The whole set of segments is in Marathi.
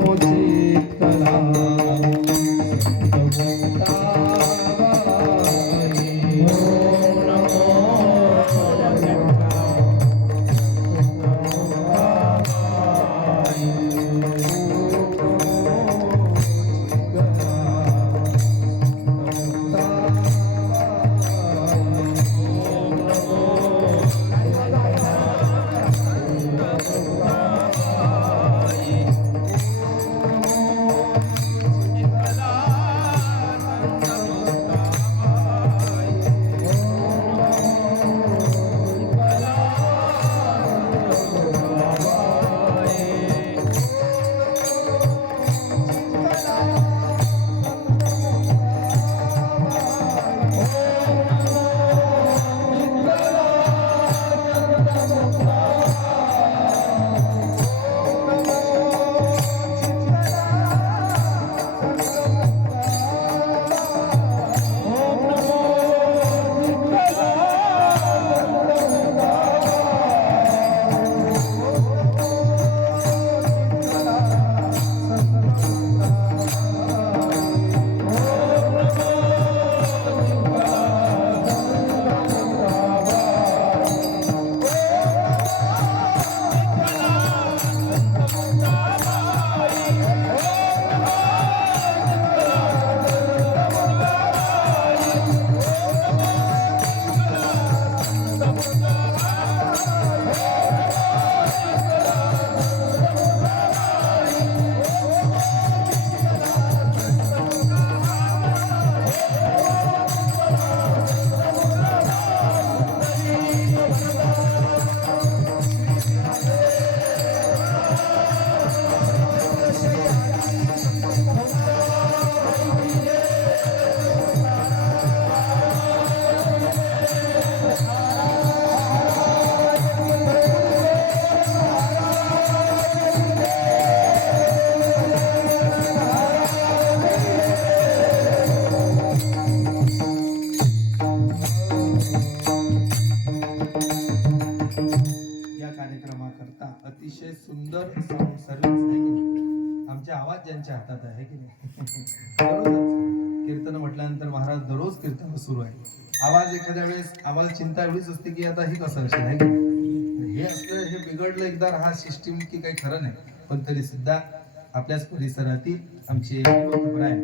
या कार्यक्रमाकरता अतिशय सुंदर साऊंड सर्व्हिस आहे की नाही? आमचे आवाज ज्यांच्या हातात आहे की नाही? दररोजच. कीर्तन म्हटल्यानंतर महाराज दररोज कीर्तन सुरू आहे. आवाज एखाद्या वेळेस आम्हाला चिंता एवढीच असते की आता ही कसं असेल आहे की हे असलं हे बिघडलं एकदा हा सिस्टीम की काही खरं नाही. पण तरी सुद्धा आपल्याच परिसरातील आमचे आहे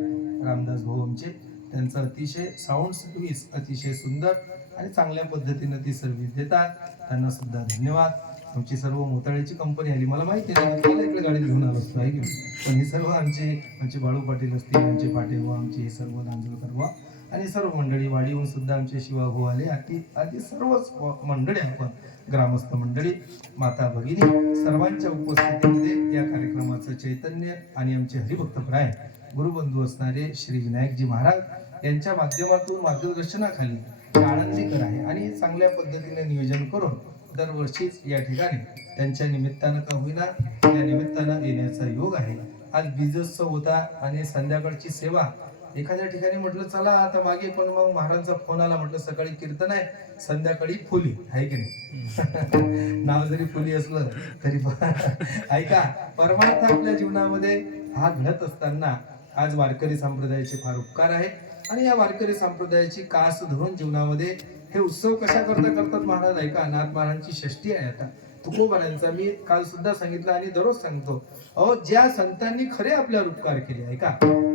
रामदास भाऊ आमचे त्यांचं अतिशय साऊंड सर्व्हिस अतिशय सुंदर आणि चांगल्या पद्धतीनं ती सर्व्हिस देतात. त्यांना सुद्धा धन्यवाद. आमची सर्व मोताळ्याची कंपनी आली. मला माहिती आहे ना, मला इकडे गाडीत घेऊन आलो असतो आहे की पण हे सर्व आमचे आमचे बाळू पाटील असतील आमचे पाटील आमचे हे सर्व नांदुरकर बुवा आणि सर्व मंडळी वाडीहून सुद्धा आमचे शिवाभाऊ आले. आणि आधी सर्वच मंडळी आपण ग्रामस्थ मंडळी माता भगिनी सर्वांच्या उपस्थितीमध्ये या कार्यक्रमाचं चैतन्य आणि आमचे हरिभक्तप्राय गुरुबंधू असणारे श्री विनायकजी महाराज यांच्या माध्यमातून मार्गदर्शनाखाली आनंदीकर आहे. आणि चांगल्या पद्धतीने नियोजन करून दरवर्षीच या ठिकाणी त्यांच्या निमित्तानं का होईना या निमित्तानं येण्याचा योग आहे. आज बीजोत्सव होता आणि संध्याकाळची सेवा. एखाद्या ठिकाणी म्हटलं चला आता मागे. पण मग महाराजांचा फोन आला म्हटलं सकाळी कीर्तन आहे संध्याकाळी फुली. आहे की नाही? नाव जरी फुली असलं तरी ऐका परमार्थ आपल्या जीवनामध्ये हा घडत असताना आज वारकरी संप्रदायाचे फार उपकार आहेत. आणि या वारकरी संप्रदायाची कास धरून जीवनामध्ये हे उत्सव कशा करता करतात महाराज? ऐका नाथ महाराजांची षष्टी आहे आता. तुकोबारांचा. मी काल सुद्धा सांगितलं आणि दररोज सांगतो. अहो ज्या संतांनी खरे आपल्यावर उपकार केले ऐका.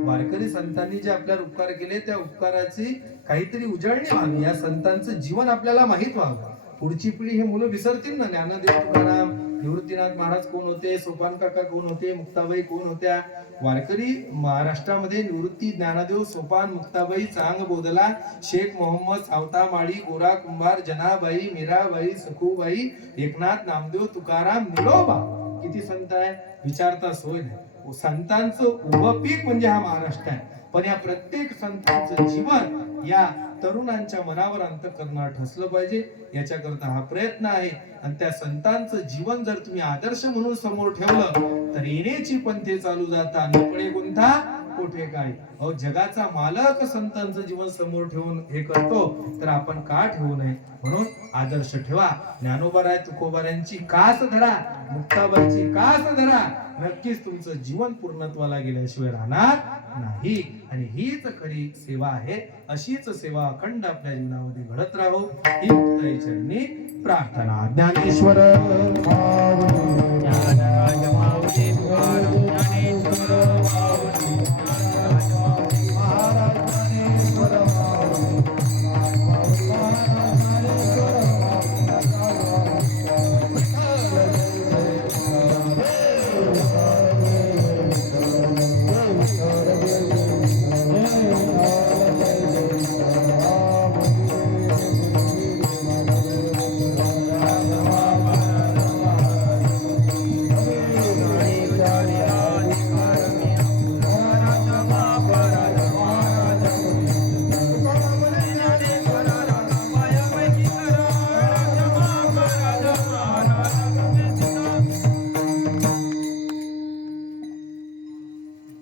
वारकरी संतांनी जे आपल्यावर उपकार केले त्या उपकाराची काहीतरी उजळणी व्हावी. या संतांचं जीवन आपल्याला माहीत व्हावं. पुढची पिढी हे मुलं विसरतील ना? ज्ञानदेव तुकाराम निवृत्तीनाथ महाराज कोण होते? सोपान काका कोण होते? मुक्ताबाई कोण होत्या? वारकरी महाराष्ट्रामध्ये निवृत्ती ज्ञानदेव सोपान मुक्ताबाई चांग बोधला शेख मोहम्मद सावता माळी गोरा कुंभार जनाबाई मीराबाई सखूबाई एकनाथ नामदेव तुकाराम निरोबा किती संत आहे? विचारता सोय नाही. संतांचं उभं पीक म्हणजे हा महाराष्ट्र आहे. पण या प्रत्येक संतांचं जीवन या तरुणांच्या मनावर अंतकरणात ठसलं पाहिजे याच्याकरता हा प्रयत्न आहे. आणि त्या संतांचं जीवन जर तुम्ही आदर्श म्हणून समोर ठेवलं तर येण्याची पंथे चालू जाता नकळे गुंथा कोठे काय? अहो जगाचा मालक संतांचं जीवन समोर ठेवून हे करतो तर आपण का ठेवू नये? म्हणून आदर्श ठेवा. ज्ञानोबाराय तुकोबारायांची कास धरा. मुक्ताबाईची कास धरा. नक्कीच तुमचं जीवन पूर्णत्वाला गेल्याशिवाय राहणार नाही. आणि हीच खरी सेवा आहे. अशीच सेवा अखंड आपल्या जीवनामध्ये घडत राहो. ही चरणी प्रार्थना. ज्ञानेश्वर. ज्ञानेश्वर